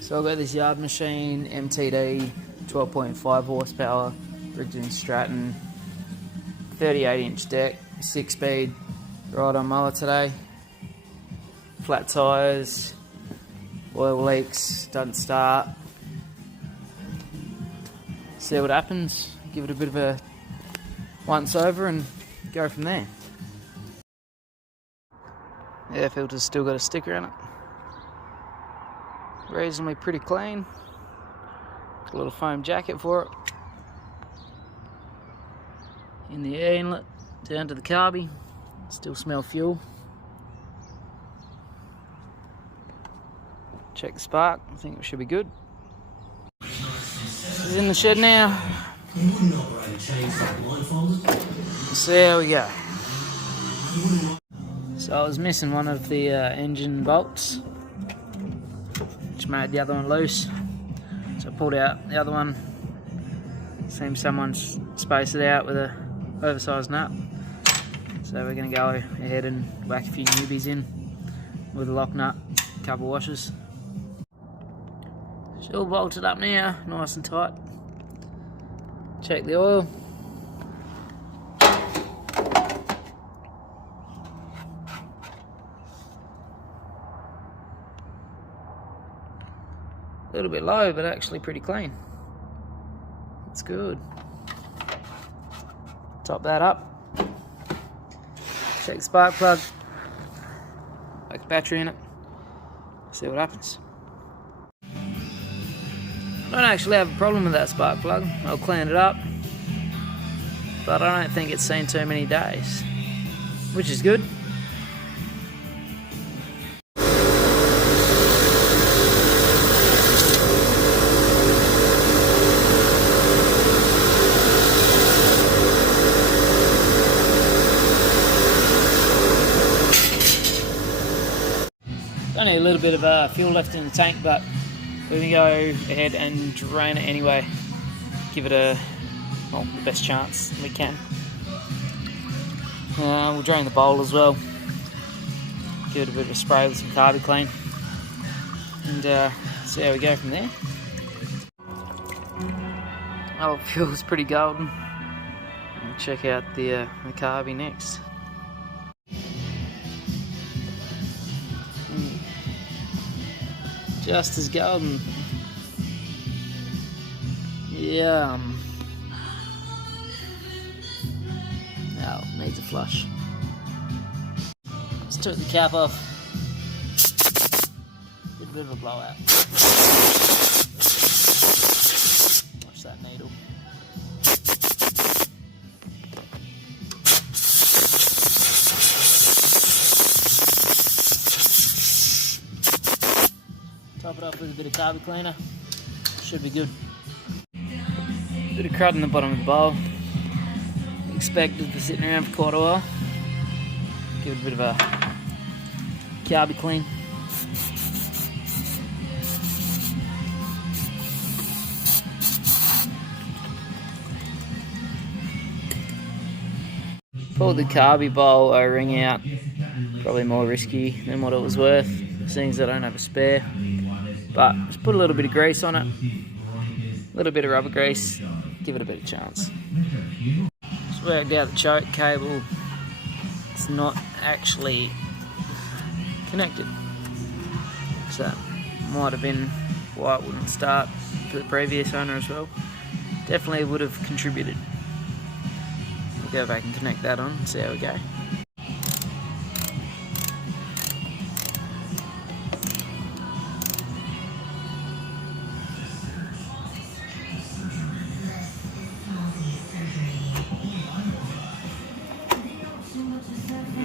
So I've got this yard machine, MTD, 12.5 horsepower, Briggs & Stratton, 38-inch deck, 6-speed, ride on mower today. Flat tyres, oil leaks, doesn't start. See what happens, give it a bit of a once over and go from there. Air filter's still got a sticker on it. Reasonably pretty clean. Got a little foam jacket for it. In the air inlet, down to the carby. Still smell fuel. Check the spark, I think it should be good. It's in the shed now. See how we go. So I was missing one of the engine bolts, which made the other one loose. So I pulled out the other one. Seems someone's spaced it out with a oversized nut. So we're going to go ahead and whack a few newbies in with a lock nut, a couple of washers. It's all bolted up now, nice and tight. Check the oil. A little bit low, but actually pretty clean. That's good. Top that up. Check the spark plug. Like a battery in it. See what happens. I don't actually have a problem with that spark plug. I'll clean it up. But I don't think it's seen too many days, which is good. Only a little bit of fuel left in the tank, but we're going to go ahead and drain it anyway. Give it the best chance we can. We'll drain the bowl as well. Give it a bit of a spray with some carby clean. And see how we go from there. Oh, fuel's pretty golden. We'll check out the carby next. Just as golden. Yum. Now, needs a flush. Let's took the cap off. Did a bit of a blowout. Watch that needle. Top it off with a bit of carby cleaner. Should be good. Bit of crud in the bottom of the bowl. Expected to sitting around for quite a while. Give it a bit of a carby clean. Pulled the carby bowl O-ring out. Probably more risky than what it was worth, seeing as I don't have a spare. But just put a little bit of grease on it, a little bit of rubber grease, give it a bit of chance. Just worked out the choke cable, it's not actually connected. So that might have been why it wouldn't start for the previous owner as well. Definitely would have contributed. We'll go back and connect that on and see how we go.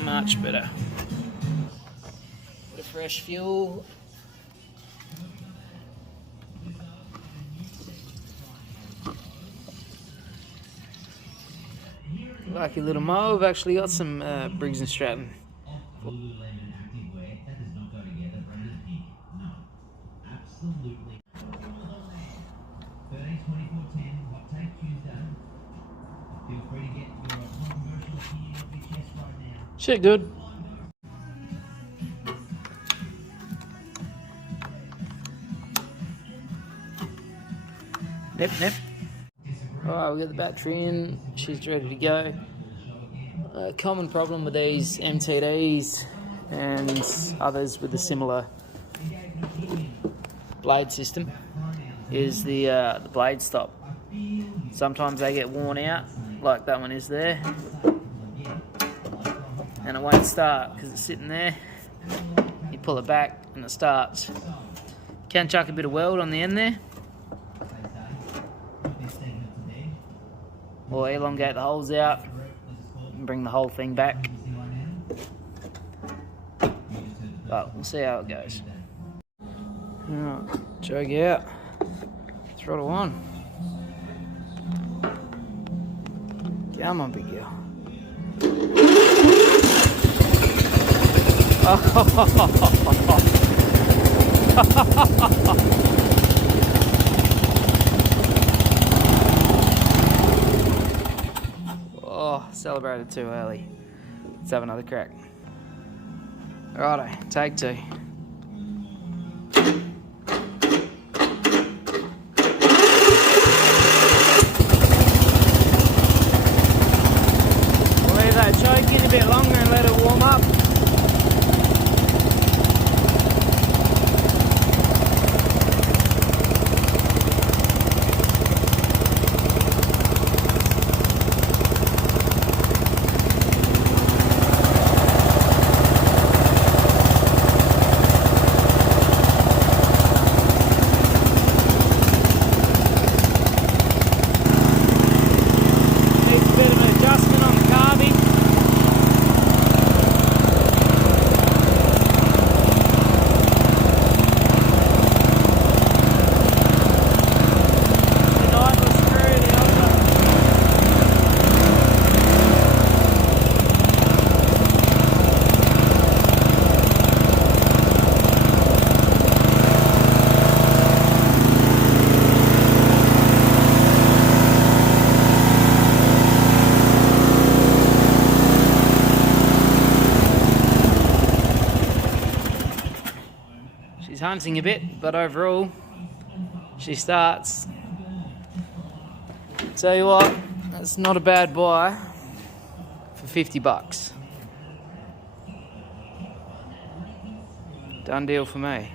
Much better. Bit of fresh fuel. Lucky little mo, I've actually got some Briggs & Stratton. Shit good. Nip, nip. Alright, we got the battery in. She's ready to go. A common problem with these MTDs and others with a similar blade system is the blade stop. Sometimes they get worn out, like that one is there, and it won't start because it's sitting there. You pull it back and it starts. Can chuck a bit of weld on the end there, or elongate the holes out and bring the whole thing back. But we'll see how it goes. Alright, jog out, throttle on. Come on, big girl. Oh, celebrated too early. Let's have another crack. Righto, take two. We'll leave that choke in a bit longer and let it warm up. She's hunting a bit, but overall, she starts. Tell you what, that's not a bad buy for 50 bucks. Done deal for me.